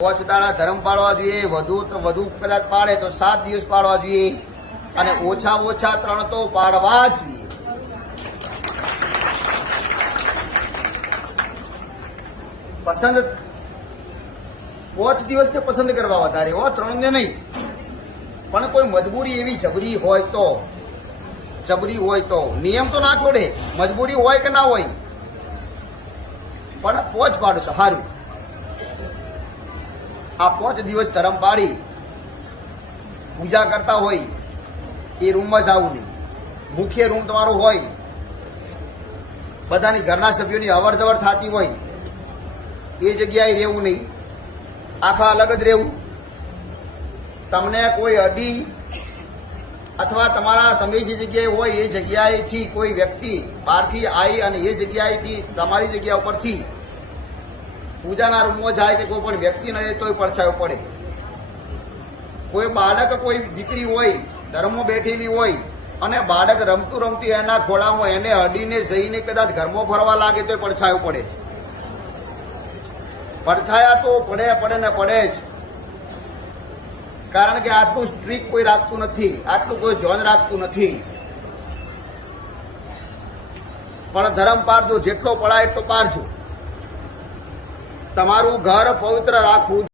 પોચ ધર્મ પાળવા જોઈએ, વધુ વધુ કદાચ પાડે તો સાત દિવસ પાડવા જોઈએ અને ઓછા ઓછા ત્રણ તો પાડવા જોઈએ. પસંદ પોચ દિવસને પસંદ કરવા વધારે, હો ત્રણ ને નહીં. પણ કોઈ મજબૂરી એવી જબરી હોય તો, જબરી હોય તો, નિયમ તો ના છોડે, મજબૂરી હોય કે ના હોય. પણ પોચ પાડું છો સારું. આ પાંચ દિવસ ધરમ પાડી પૂજા કરતા હોય એ રૂમમાં જવું નહીં. મુખ્ય રૂમ તમારો હોય. બધાની ઘરના સભ્યોની અવર જવર થતી હોય. એ જગ્યાએ રહેવું નહીં. આખા અલગ જ રહેવું. તમને કોઈ અડી અથવા તમારા તમે જે જગ્યાએ હોય એ જગ્યાએથી કોઈ વ્યક્તિ બહારથી આવી અને એ જગ્યાએથી તમારી જગ્યા ઉપરથી પૂજાના રૂમમાં જાય કે કોઈ પણ વ્યક્તિ ન તોય પડછાયો પડે. કોઈ બાળક કોઈ દીકરી હોય, ધર્મમાં બેઠેલી હોય, અને બાળક રમતું રમતું એના ખોળામાં એને અડીને જઈને કદાચ ઘરમાં ફરવા લાગે તોય પડછાયો પડે પડછાયા તો પડે પડે ને પડે જ. કારણ કે આટલું સ્ટ્રીક કોઈ રાખતું નથી, આટલું કોઈ જોન રાખતું નથી. પણ ધર્મ પાડજો જેટલો પડાય એટલો પાડજો તમારું ઘર પવિત્ર રાખવું